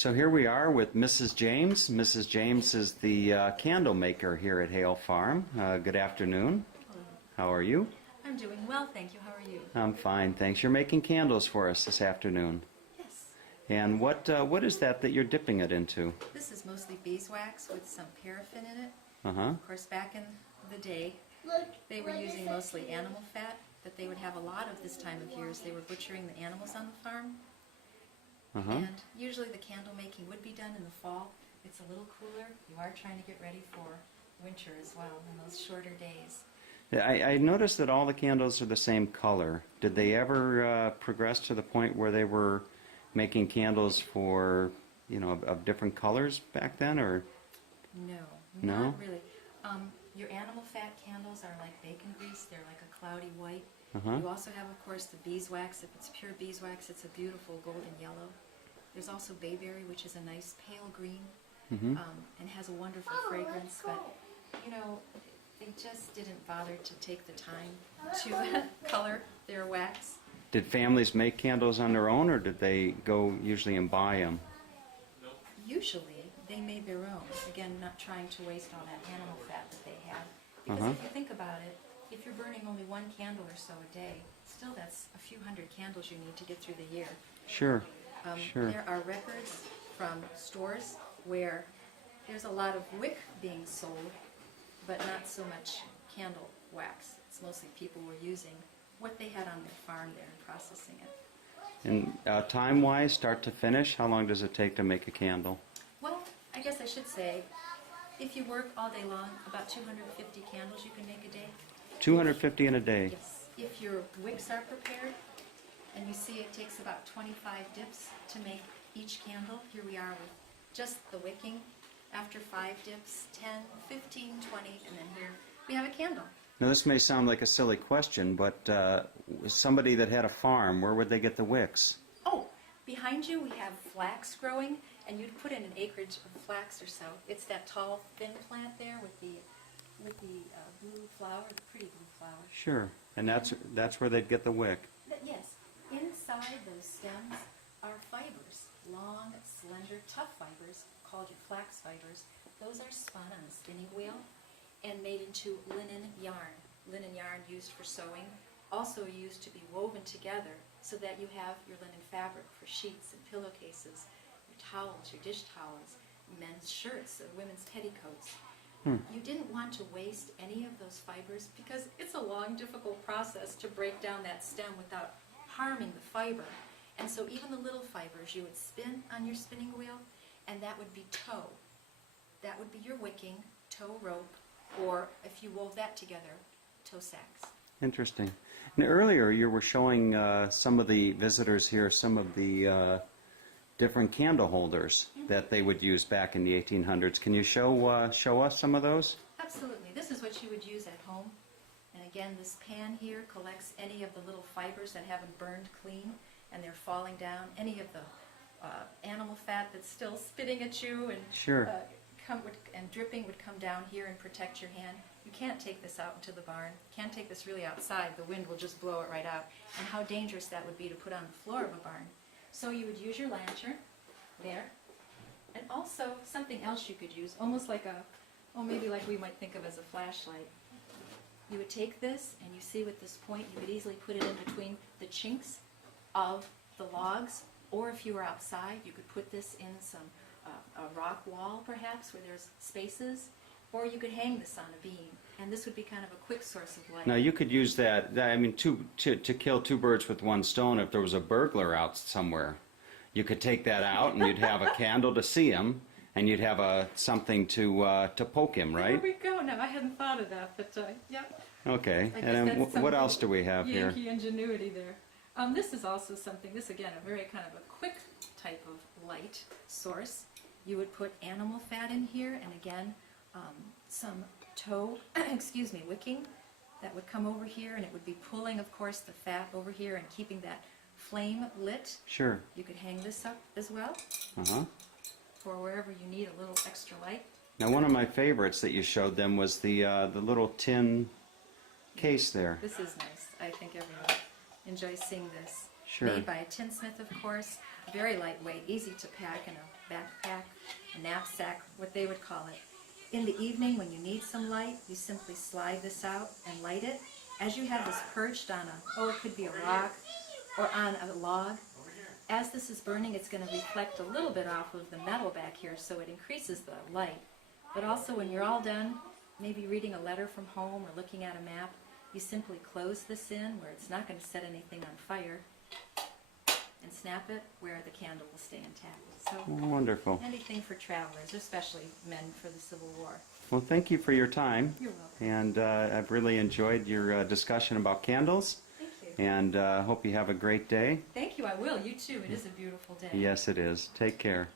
So here we are with Mrs. James. Mrs. James is the candle maker here at Hale Farm. Good afternoon. Hello. How are you? I'm doing well, thank you. How are you? I'm fine, thanks. You're making candles for us this afternoon. Yes. And what is that you're dipping it into? This is mostly beeswax with some paraffin in it. Uh-huh. Of course, back in the day, they were using mostly animal fat, but they would have a lot of this time of year as they were butchering the animals on the farm. Uh-huh. And usually the candle making would be done in the fall. It's a little cooler. You are trying to get ready for winter as well in those shorter days. I noticed that all the candles are the same color. Did they ever progress to the point where they were making candles for, of different colors back then, or? No, No? not really. Your animal fat candles are like bacon grease. They're like a cloudy white. Uh-huh. You also have, of course, the beeswax. If it's pure beeswax, it's a beautiful golden yellow. There's also bayberry, which is a nice pale green, Mm-hmm. and has a wonderful fragrance. But, they just didn't bother to take the time to color their wax. Did families make candles on their own, or did they go usually and buy them? Usually, they made their own. Again, not trying to waste all that animal fat that they had. Because Uh-huh. if you think about it, if you're burning only one candle or so a day, still that's a few hundred candles you need to get through the year. Sure, sure. There are records from stores where there's a lot of wick being sold, but not so much candle wax. It's mostly people were using what they had on their farm there and processing it. And time-wise, start to finish, how long does it take to make a candle? Well, I guess I should say, if you work all day long, about 250 candles you can make a day. 250 in a day? Yes. If your wicks are prepared, and you see it takes about 25 dips to make each candle. Here we are with just the wicking. After 5 dips, 10, 15, 20, and then here we have a candle. Now this may sound like a silly question, but somebody that had a farm, where would they get the wicks? Oh, behind you we have flax growing, and you'd put in an acreage of flax or so. It's that tall, thin plant there with the blue flower, the pretty blue flower. Sure, and that's where they'd get the wick. Yes, inside those stems are fibers, long, slender, tough fibers called your flax fibers. Those are spun on a spinning wheel and made into linen yarn. Linen yarn used for sewing, also used to be woven together so that you have your linen fabric for sheets and pillowcases, your towels, your dish towels, men's shirts, women's petticoats. You didn't want to waste any of those fibers because it's a long, difficult process to break down that stem without harming the fiber. And so even the little fibers you would spin on your spinning wheel, and that would be tow. That would be your wicking, tow rope, or if you wove that together, tow sacks. Interesting. And earlier you were showing some of the visitors here some of the different candle holders that they would use back in the 1800s. Can you show us some of those? Absolutely. This is what you would use at home. And again, this pan here collects any of the little fibers that haven't burned clean and they're falling down, any of the animal fat that's still spitting at you and Sure. And dripping would come down here and protect your hand. You can't take this out into the barn. Can't take this really outside. The wind will just blow it right out. And how dangerous that would be to put on the floor of a barn. So you would use your lantern there. And also something else you could use, almost like maybe like we might think of as a flashlight. You would take this, and you see with this point, you could easily put it in between the chinks of the logs, or if you were outside, you could put this in a rock wall, perhaps, where there's spaces, or you could hang this on a beam, and this would be kind of a quick source of light. Now you could use that, I mean, to kill 2 birds with 1 stone. If there was a burglar out somewhere, you could take that out, and you'd have a candle to see him, and you'd have something to poke him, right? There we go. Now I hadn't thought of that, but yeah. Okay. I guess And then that's what else something do we have here? Yankee ingenuity there. This is also something. This again, a very kind of a quick type of light source. You would put animal fat in here, and again, some tow, wicking that would come over here, and it would be pulling, of course, the fat over here and keeping that flame lit. Sure. You could hang this up as well Uh-huh. for wherever you need a little extra light. Now one of my favorites that you showed them was the little tin case there. This is nice. I think everyone enjoys seeing this. Sure. Made by a tinsmith, of course. Very lightweight, easy to pack in a backpack, a knapsack, what they would call it. In the evening, when you need some light, you simply slide this out and light it. As you have this perched on it could be a rock or on a log, as this is burning, it's going to reflect a little bit off of the metal back here, so it increases the light. But also, when you're all done, maybe reading a letter from home or looking at a map, you simply close this in where it's not going to set anything on fire, and snap it where the candle will stay intact. So, Wonderful. anything for travelers, especially men for the Civil War. Well, thank you for your time. You're welcome. And I've really enjoyed your discussion about candles. Thank you. And hope you have a great day. Thank you, I will. You too. It is a beautiful day. Yes, it is. Take care.